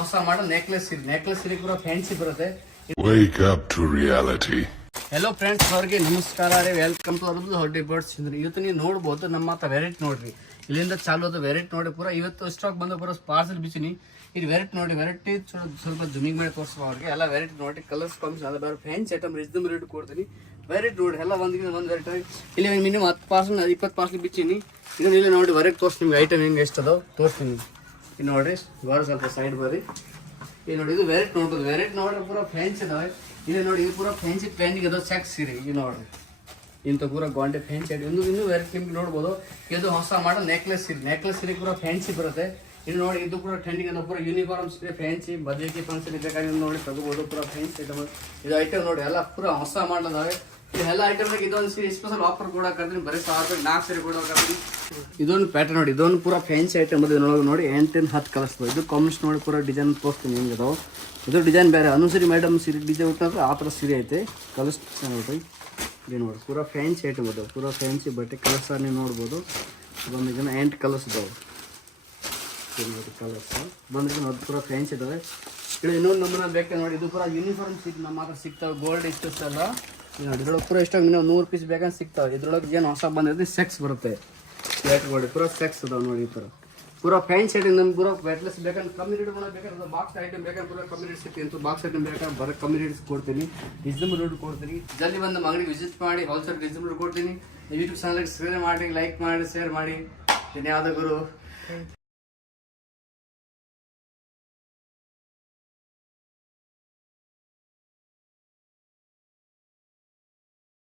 ಹೊಸ ಮಾಡಲ್ ನೆಕ್ಲೆಸ್ ಸೀರೆ ಕೂಡ ಫ್ಯಾನ್ಸಿ ಬರುತ್ತೆ. Wake up to reality. Hello friends, ಅವ್ರಿಗೆ ನಮಸ್ಕಾರ ರೀ. ವೆಲ್ಕಮ್ ಟು ಅರ್ಬುದ್ ಹೊಡ್ಡಿ ಬರ್ಡ್ಸ್. ಇವತ್ತು ನೀವು ನೋಡ್ಬೋದು ನಮ್ಮ ಹತ್ರ ವೆರೈಟಿ ನೋಡ್ರಿ. ಇಲ್ಲಿಂದ ಚಾಲು ಅದು ವೆರೈಟಿ ನೋಡಿ ಪೂರ ಇವತ್ತು ಸ್ಟಾಕ್ ಬಂದ ಪೂರ ಪಾರ್ಸಲ್ ಬಿಸಿನಿ. ಇದು ವೆರೈಟಿ ನೋಡಿ, ವೆರೈಟಿ ಸ್ವಲ್ಪ ಜುಮಿಂಗ್ ಮಾಡಿ ತೋರಿಸುವ ಅವ್ರಿಗೆ ಎಲ್ಲ ವೆರೈಟಿ ನೋಡಿ. ಕಲರ್ಸ್ ಕಾಂಬಿನೇಷನ್ ಎಲ್ಲ ಬೇರೆ ಫ್ಯಾನ್ಸಿ ಐಟಮ್ ರೀಸನಬಲ್ ರೇಟ್ ಕೊಡ್ತೀನಿ. ವೆರೈಟಿ ನೋಡಿ ಎಲ್ಲ ಒಂದು ವೆರೈಟಿ. ಇಲ್ಲಿ ಮಿನಿಮಮ್ 10 ಪಾರ್ಸಲ್ 20 ಪಾರ್ಸಲ್ ಬಿಚ್ಚಿನಿ. ಇದನ್ನ ಇಲ್ಲಿ ನೋಡಿ ಹೊರಗೆ ತೋರಿಸಿ ನಿಮ್ಗೆ ಐಟಮ್ ಹೆಂಗೆ ಎಷ್ಟು ಅದಾವ ತೋರಿಸ್ತೀನಿ. ಇದು ನೋಡ್ರಿ, ಬರೋ ಸ್ವಲ್ಪ ಸೈಡ್ ಬರ್ರಿ. ಇದು ನೋಡಿ, ಇದು ವೆರೈಟಿ ನೋಡ್ಬೋದು. ವೆರೈಟಿ ನೋಡ್ರಿ ಪೂರ ಫ್ಯಾನ್ಸಿ ಇದಾವೆ. ಇದು ನೋಡಿ, ಇದು ಪೂರ ಫ್ಯಾನ್ಸಿ ಟ್ರೆಂಡಿಂಗ್ ಅದಾವ. ಚೆಕ್ ಸೀರೆ ಇದು ನೋಡ್ರಿ, ಇಂಥ ಪೂರ ಗಾಂಡೆ ಫ್ಯಾನ್ಸಿ ಐಟಮ್. ಇನ್ನೂ ವೆರೈಟಿ ನಿಮ್ಗೆ ನೋಡ್ಬೋದು. ಇದು ಹೊಸ ಮಾಡಲ್ ನೆಕ್ಲೆಸ್ ಸೀರೆ ಪೂರ ಫ್ಯಾನ್ಸಿ ಬರುತ್ತೆ. ಇದು ನೋಡಿ, ಇದು ಪೂರ ಟ್ರೆಂಡಿಂಗ್ ಅದ. ಪೂರ ಯೂನಿಫಾರ್ಮ್ ಸೀರೆ ಫ್ಯಾನ್ಸಿ ಮದುವೆಗೆ ಫಂಕ್ಷನ್ ಬೇಕಾಗಿ ನೋಡಿ ತಗೋಬಹುದು. ಪೂರ ಫ್ಯಾನ್ಸಿ ಐಟಮ್ ಇದು ಐಟಮ್ ನೋಡಿ, ಎಲ್ಲ ಪೂರ ಹೊಸ ಮಾಡಲ್ ಅದಾವೆ. ಎಲ್ಲ ಐಟಮ್ನಾಗ ಇದೊಂದು ಸ್ಪೆಷಲ್ ಆಫರ್ ಕೂಡ ಹಾಕಿದ್ರಿ. ಬರೀ 1000 4 ಸೀರೆ ಕೂಡ ಹಾಕಿದ್ರಿ. ಇದೊಂದು ಪ್ಯಾಟರ್ನ್ ನೋಡಿ, ಇದೊಂದು ಪೂರ ಫ್ಯಾನ್ಸಿ ಐಟಮ್ ಅದು. ಇದರೊಳಗೆ ನೋಡಿ 8-10 ಕಲರ್ಸ್ ಇದು ಕಾಂಬಿನೇಷನ್ ನೋಡಿ. ಪೂರ ಡಿಸೈನ್ ತೋರಿಸ್ತೀನಿ ಹೆಂಗೆ ಅದಾವೆ. ಇದು ಡಿಸೈನ್ ಬೇರೆ ಅನುಸರಿ ಮೇಡಮ್ ಸೀರೆ ಡಿಸೈನ್ ಉಂಟಂದ್ರೆ ಆ ಥರ ಸೀರೆ ಐತೆ. ಕಲರ್ಸ್ ನೋಡ್ರಿ, ಇದು ನೋಡಿ ಪೂರ ಫ್ಯಾನ್ಸಿ ಐಟಮ್ ಅದಾವೆ. ಪೂರ ಫ್ಯಾನ್ಸಿ ಬಟ್ಟೆ ಕಲರ್ಸ್ ನೀವು ನೋಡ್ಬೋದು. ಬಂದು ಇದನ್ನ 8 ಕಲರ್ಸ್ ಇದಾವೆ. ಕಲರ್ಸ್ ಬಂದ್ರೆ ಅದು ಪೂರ ಫ್ಯಾನ್ಸಿ ಇದಾವೆ. ಇದು ಇನ್ನೊಂದು ನಮ್ಮನ್ನ ಬೇಕಾದ್ರೆ ನೋಡಿ, ಇದು ಪೂರ ಯೂನಿಫಾರ್ಮ್ ನಮ್ಮ ಹತ್ರ ಸಿಗ್ತಾವೆ. ಗೋಲ್ಡ್ ಇಷ್ಟು ಅಲ್ಲ ನೋಡಿ. ಇದ್ರೊಳಗೆ ಪೂರ ಇಷ್ಟ 100 ಪೀಸ್ ಬೇಕಂದ್ರೆ ಸಿಗ್ತಾವೆ. ಇದ್ರೊಳಗೆ ಏನು ಹೊಸ ಬಂದಿದೆ ಸೆಕ್ಸ್ ಬರುತ್ತೆ. ವೇಟ್ ನೋಡಿ, ಪೂರ ಸೆಕ್ಸ್ ಅದಾವೆ ನೋಡಿ. ಈ ಥರ ಪೂರ ಫ್ಯಾನ್ಸಿ ಐಟಮ್ ನಮ್ಗೆ ಪೂರ ವೇಟ್ಲೆಸ್ ಬೇಕಂದ್ರೆ ಕಮ್ಮಿ ರೇಟ್ ಬೇಕಾದ್ರೆ ಬಾಕ್ಸ್ ಐಟಮ್ ಬೇಕಾದ್ರೆ ಪೂರ ಕಮ್ಮಿ ರೇಟ್ ಸಿಗ್ತೀನಿ. ಅಂತ ಬಾಕ್ಸ್ ಐಟಮ್ ಬೇಕಾದ್ರೆ ಬರೋ ಕಮ್ಮಿ ರೇಟ್ಸ್ ಕೊಡ್ತೀನಿ. ರೀಸನಬಲ್ ರೇಟ್ ಕೊಡ್ತೀನಿ. ಜಲ್ದಿ ಬಂದು ನಮ್ಮ ಅಂಗಡಿ ವಿಸಿಟ್ ಮಾಡಿ ಹೋಲ್ಸೇಲ್ ರೀಸನಬಲ್ ಕೊಡ್ತೀನಿ. ಯೂಟ್ಯೂಬ್ ಚಾನಲ್ಗೆ ಸಬ್ಸ್ಕ್ರೈಬ್ ಮಾಡಿ, ಲೈಕ್ ಮಾಡಿ, ಶೇರ್ ಮಾಡಿ. ಧನ್ಯವಾದಗಳು.